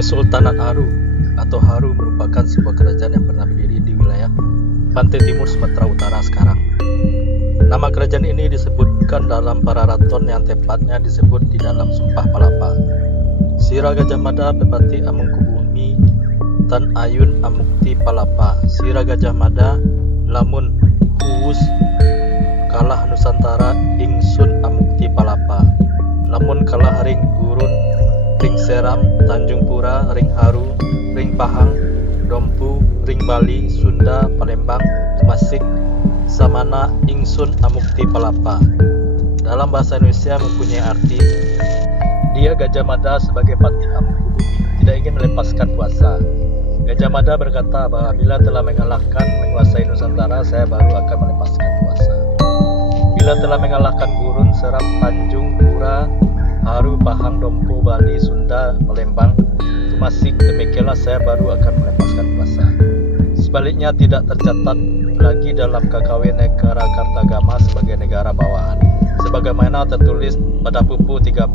Kesultanan Aru atau Haru merupakan sebuah kerajaan yang pernah berdiri di wilayah pantai timur Sumatera Utara sekarang. Nama kerajaan ini disebutkan dalam Pararaton yang tepatnya disebut di dalam Sumpah Palapa. Sira Gajah Mada bebati amengkubumi tan ayun amukti palapa. Sira Gajah Mada lamun huwus kalah Nusantara ingsun amukti palapa. Lamun kalah ring gurun ring Seram, Tanjung Pura, ring Haru, ring Pahang, Dompu, ring Bali, Sunda, Palembang, Masik, samana ingsun amukti palapa. Dalam bahasa Indonesia mempunyai arti dia Gajah Mada sebagai patih amukubumi tidak ingin melepaskan kuasa. Gajah Mada berkata bahwa bila telah menguasai Nusantara, saya baru akan melepaskan kuasa. Bila telah mengalahkan Gurun, Seram, Tanjung Pura, Haru, Pahang, Dompu, Bali, Sunda, Palembang, Masik, demikianlah saya baru akan melepaskan kuasa. Sebaliknya tidak tercatat lagi dalam KKW negara Kartagama sebagai negara bawahan, sebagaimana tertulis pada Pupu 13,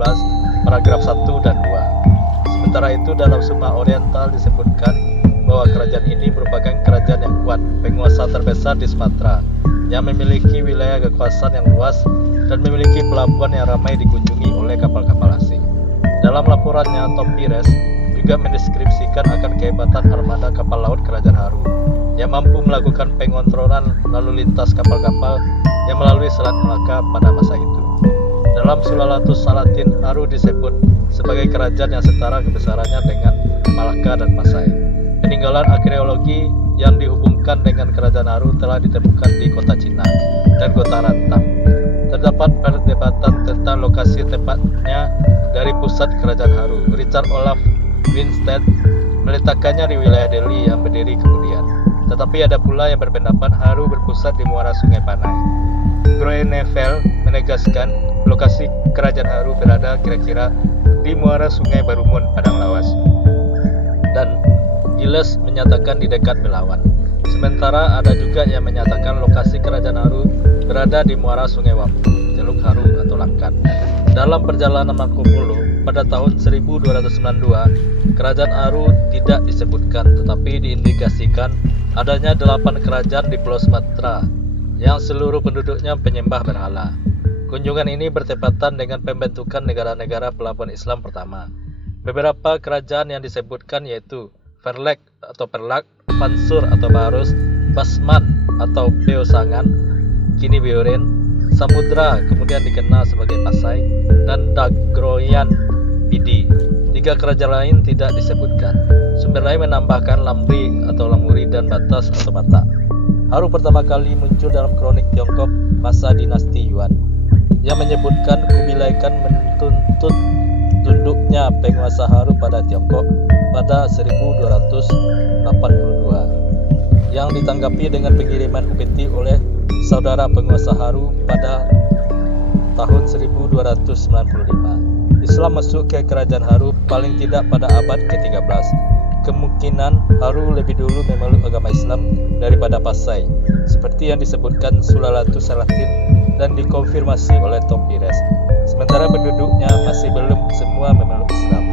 paragraf 1 dan 2. Sementara itu dalam Summa Oriental disebutkan bahwa kerajaan ini merupakan kerajaan yang kuat, penguasa terbesar di Sumatera, yang memiliki wilayah kekuasaan yang luas dan memiliki pelabuhan yang ramai dikunjungi oleh kapal-kapal asing. Dalam laporannya, Tom Pires juga mendeskripsikan akan kehebatan armada kapal laut Kerajaan Haru yang mampu melakukan pengontrolan lalu lintas kapal-kapal yang melalui Selat Melaka pada masa itu. Dalam Sulalatus Salatin, Haru disebut sebagai kerajaan yang setara kebesarannya dengan Malaka dan Pasai. Peninggalan arkeologi yang dihubungkan dengan Kerajaan Haru telah ditemukan di kota Cina dan kota Rantang. Terdapat perdebatan tentang lokasi tepatnya dari pusat Kerajaan Haru. Richard Olaf Winstead meletakkannya di wilayah Delhi yang berdiri kemudian. Tetapi ada pula yang berpendapat Haru berpusat di muara Sungai Panai. Groeneveld menegaskan lokasi Kerajaan Haru berada kira-kira di muara Sungai Barumun, Padang Lawas. Dan Giles menyatakan di dekat Belawan. Sementara ada juga yang menyatakan lokasi Kerajaan Haru berada di muara Sungai Wampu, Teluk Haru atau Langkat. Dalam perjalanan Marco Polo pada tahun 1292, Kerajaan Haru tidak disebutkan, tetapi diindikasikan adanya 8 kerajaan di Pulau Sumatera yang seluruh penduduknya penyembah berhala. Kunjungan ini bertepatan dengan pembentukan negara-negara pelabuhan Islam pertama. Beberapa kerajaan yang disebutkan yaitu Perlek atau Perlak, Pansur atau Barus, Basman atau Beosangan, kini Bioren, Samudra kemudian dikenal sebagai Pasai, dan Dagroyan Pidi. 3 kerajaan lain tidak disebutkan. Sumber lain menambahkan Lamri atau Lamuri dan Batas atau Batak. Haru pertama kali muncul dalam kronik Tiongkok masa dinasti Yuan yang menyebutkan Kubilai Khan menuntut tunduknya penguasa Haru pada Tiongkok pada 1282 yang ditanggapi dengan pengiriman upeti oleh saudara penguasa Haru pada tahun 1295. Islam masuk ke kerajaan Haru paling tidak pada abad ke-13. Kemungkinan Haru lebih dulu memeluk agama Islam daripada Pasai, seperti yang disebutkan Sulalatus Salatin dan dikonfirmasi oleh Tom Pires. Sementara penduduknya masih belum semua memeluk Islam.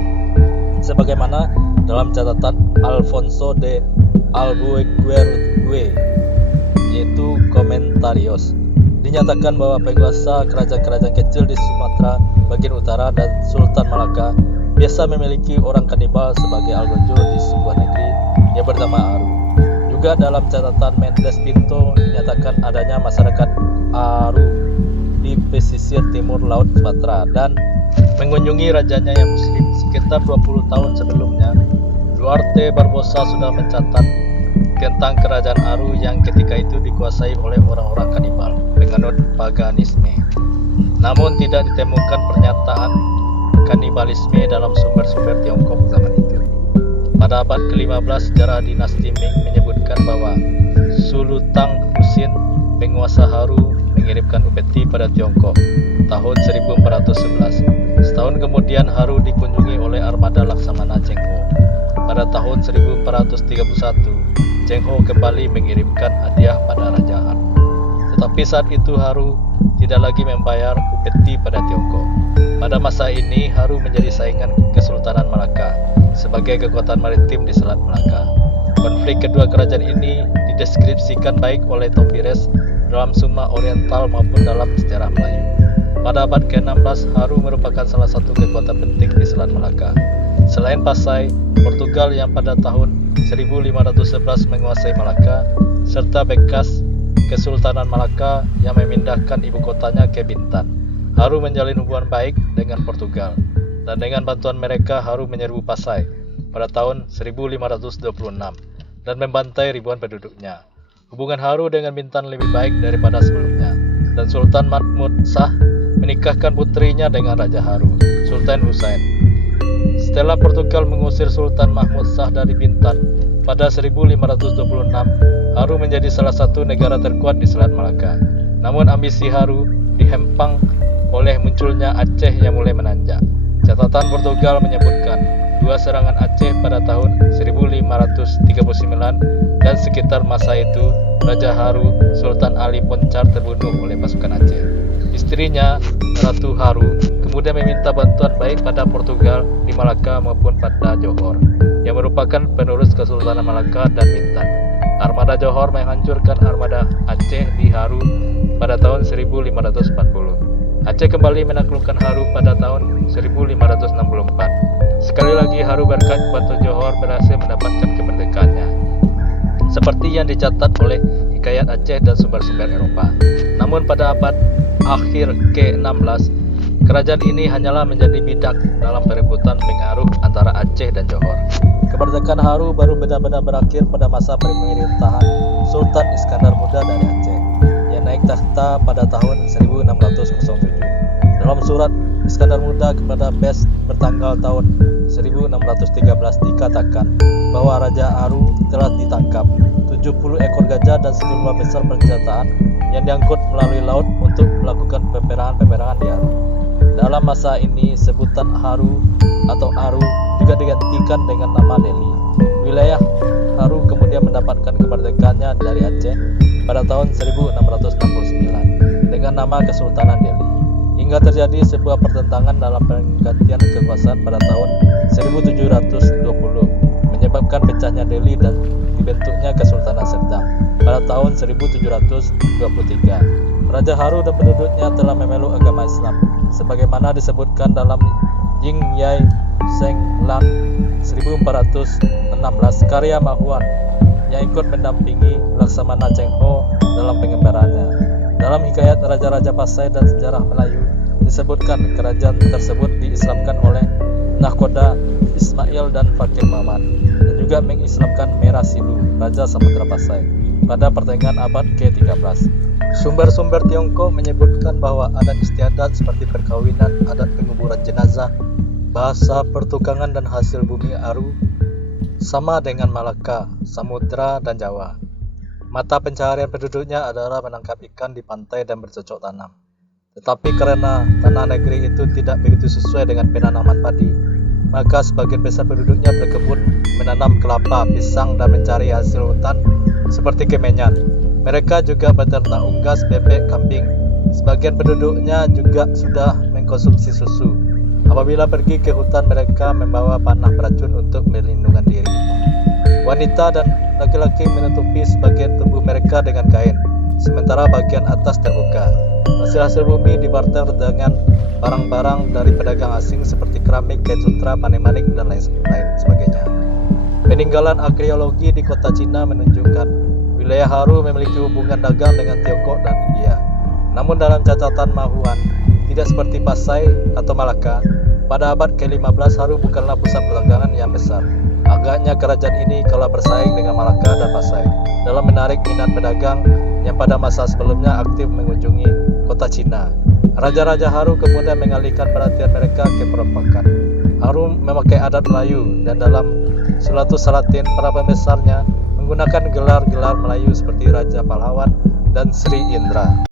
Sebagaimana dalam catatan Alfonso de Albuquerque, yaitu Comentarios, dinyatakan bahwa penguasa kerajaan-kerajaan kecil di Sumatera bagian utara dan Sultan Malaka biasa memiliki orang kanibal sebagai algojo di sebuah negeri yang bernama Aru. Juga dalam catatan Mendes Pinto dinyatakan adanya masyarakat Aru di pesisir timur laut Sumatera dan mengunjungi rajanya yang muslim. Sekitar 20 tahun sebelumnya, Duarte Barbosa sudah mencatat tentang kerajaan Aru yang ketika itu dikuasai oleh orang-orang kanibal penganut paganisme. Namun tidak ditemukan pernyataan kanibalisme dalam sumber-sumber Tiongkok zaman itu. Pada abad ke-15, sejarah dinasti Ming menyebutkan bahwa Sulutang Husin, penguasa Haru, mengirimkan upeti pada Tiongkok tahun 1411. Setahun kemudian Haru dikunjungi oleh armada Laksamana Cheng Ho. Pada tahun 1431, Cheng Ho kembali mengirimkan hadiah pada Raja Haru. Tetapi saat itu Haru tidak lagi membayar upeti pada Tiongkok. Pada masa ini Haru menjadi saingan Kesultanan Malaka sebagai kekuatan maritim di Selat Melaka. Konflik kedua kerajaan ini dideskripsikan baik oleh Topires dalam Summa Oriental maupun dalam sejarah Melayu. Pada abad ke-16, Haru merupakan salah satu kekuatan penting di Selat Melaka. Selain Pasai, Portugal yang pada tahun 1511 menguasai Malaka, serta bekas Kesultanan Malaka yang memindahkan ibu kotanya ke Bintan. Haru menjalin hubungan baik dengan Portugal, dan dengan bantuan mereka Haru menyerbu Pasai pada tahun 1526 dan membantai ribuan penduduknya. Hubungan Haru dengan Bintan lebih baik daripada sebelumnya, dan Sultan Mahmud Shah menikahkan putrinya dengan Raja Haru, Sultan Husain. Setelah Portugal mengusir Sultan Mahmud Shah dari Bintan pada 1526, Haru menjadi salah satu negara terkuat di Selat Melaka. Namun ambisi Haru dihempang oleh munculnya Aceh yang mulai menanjak. Catatan Portugal menyebutkan dua serangan Aceh pada tahun 1539, dan sekitar masa itu Raja Haru, Sultan Ali Poncar, terbunuh oleh pasukan Aceh. Istrinya, Ratu Haru, kemudian meminta bantuan baik pada Portugal di Malaka maupun pada Johor, yang merupakan penerus Kesultanan Malaka dan Bintan. Armada Johor menghancurkan armada Aceh di Haru pada tahun 1540. Aceh kembali menaklukkan Haru pada tahun 1564. Sekali lagi Haru berkat Batu Johor berhasil mendapatkan kemerdekaannya, seperti yang dicatat oleh Hikayat Aceh dan sumber-sumber Eropa. Namun pada abad akhir ke-16, kerajaan ini hanyalah menjadi bidak dalam perebutan pengaruh antara Aceh dan Johor. Kemerdekaan Haru baru benar-benar berakhir pada masa pemerintahan Sultan Iskandar Muda dari Aceh, yang naik takhta pada tahun 1607. Dalam surat Iskandar Muda kepada Bes bertanggal tahun 1613 dikatakan bahwa Raja Haru telah ditangkap, 70 ekor gajah dan sejumlah besar persenjataan yang diangkut melalui laut untuk melakukan peperangan-peperangan di Haru. Dalam masa ini sebutan Haru atau Aru juga digantikan dengan nama Delhi. Wilayah Haru kemudian mendapatkan kemerdekaannya dari Aceh pada tahun 1669 dengan nama Kesultanan Delhi, hingga terjadi sebuah pertentangan dalam penggantian kekuasaan pada tahun 1720, menyebabkan pecahnya Delhi dan dibentuknya Kesultanan Serdang pada tahun 1723. Raja Haru dan penduduknya telah memeluk agama Islam, sebagaimana disebutkan dalam Ying Yai Seng Lan 1416 karya Mahuan, yang ikut mendampingi Laksamana Cheng Ho dalam pengembaranya. Dalam hikayat Raja-Raja Pasai dan sejarah Melayu disebutkan kerajaan tersebut diislamkan oleh Nahkoda Ismail dan Fakih Muhammad, dan juga mengislamkan Merah Silu, Raja Samudra Pasai, pada pertengahan abad ke-13. Sumber-sumber Tiongkok menyebutkan bahwa adat istiadat seperti perkawinan, adat penguburan jenazah, bahasa pertukangan dan hasil bumi Aru sama dengan Malaka, Samudra, dan Jawa. Mata pencaharian penduduknya adalah menangkap ikan di pantai dan bercocok tanam. Tetapi karena tanah negeri itu tidak begitu sesuai dengan penanaman padi, maka sebagian besar penduduknya berkebun, menanam kelapa, pisang, dan mencari hasil hutan seperti kemenyan. Mereka juga beternak unggas, bebek, kambing. Sebagian penduduknya juga sudah mengkonsumsi susu. Apabila pergi ke hutan, mereka membawa panah beracun untuk melindungi diri. Wanita dan laki-laki menutupi sebagian tubuh mereka dengan kain, sementara bagian atas terbuka. Hasil-hasil bumi dibarter dengan barang-barang dari pedagang asing seperti keramik, kain sutra, manik-manik, dan lain sebagainya. Peninggalan arkeologi di kota Cina menunjukkan wilayah Haru memiliki hubungan dagang dengan Tiongkok dan India. Namun dalam catatan Mahuan, tidak seperti Pasai atau Malaka, pada abad ke-15 Haru bukanlah pusat perdagangan yang besar. Agaknya kerajaan ini kalah bersaing dengan Malaka dan Pasai dalam menarik minat pedagang yang pada masa sebelumnya aktif mengunjungi kota Cina. Raja-raja Haru kemudian mengalihkan perhatian mereka ke perombakan. Haru memakai adat Melayu, dan dalam Sulatus Salatin para pembesarnya menggunakan gelar-gelar Melayu seperti Raja Pahlawan dan Sri Indra.